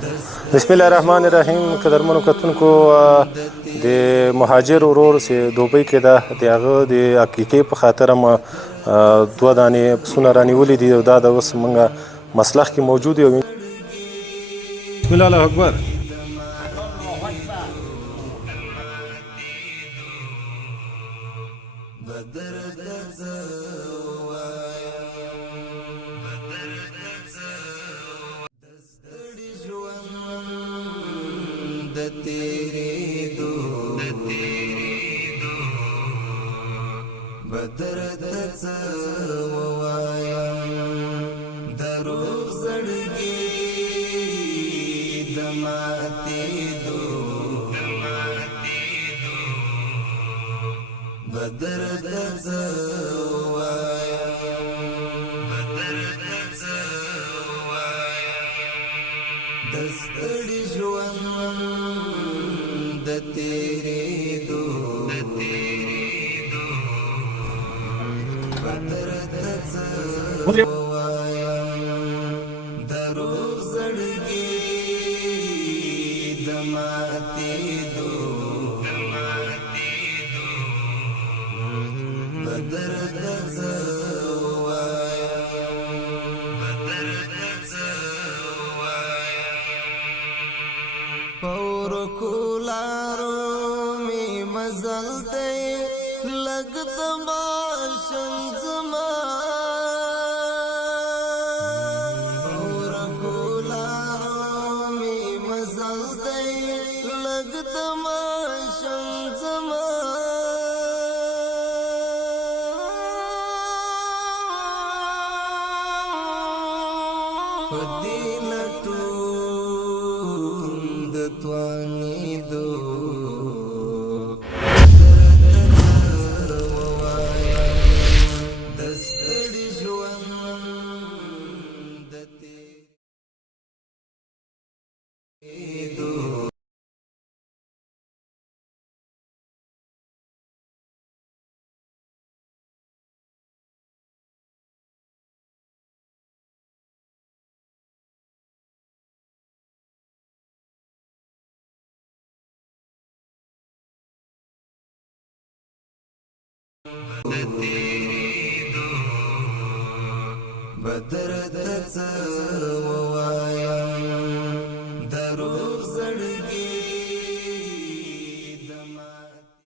بسم الله الرحمن الرحیم. قدرمنو کتونکو، د مهاجر ورور چې دوبۍ کې ده، د هغه د عقیقې په خاطر ما دوه دانې پسونه رانیولي دي او دا د اوس موږ مسلخ کې موجود یو. بسم الله، الله اکبر. بدر دڅ ووایم دروغ زړګي دماتې دو بدر دڅ ووایم دستړي ژوند د تیرې دو دروغ زړګي دماتې دو بدر دڅ پور کولارو می مزل دی لګ تماشم زما پور کولارو می مزل دی لګ تماشم زما پدینتو توانی دو دستړي ژوند د تیرې دو بدر دڅ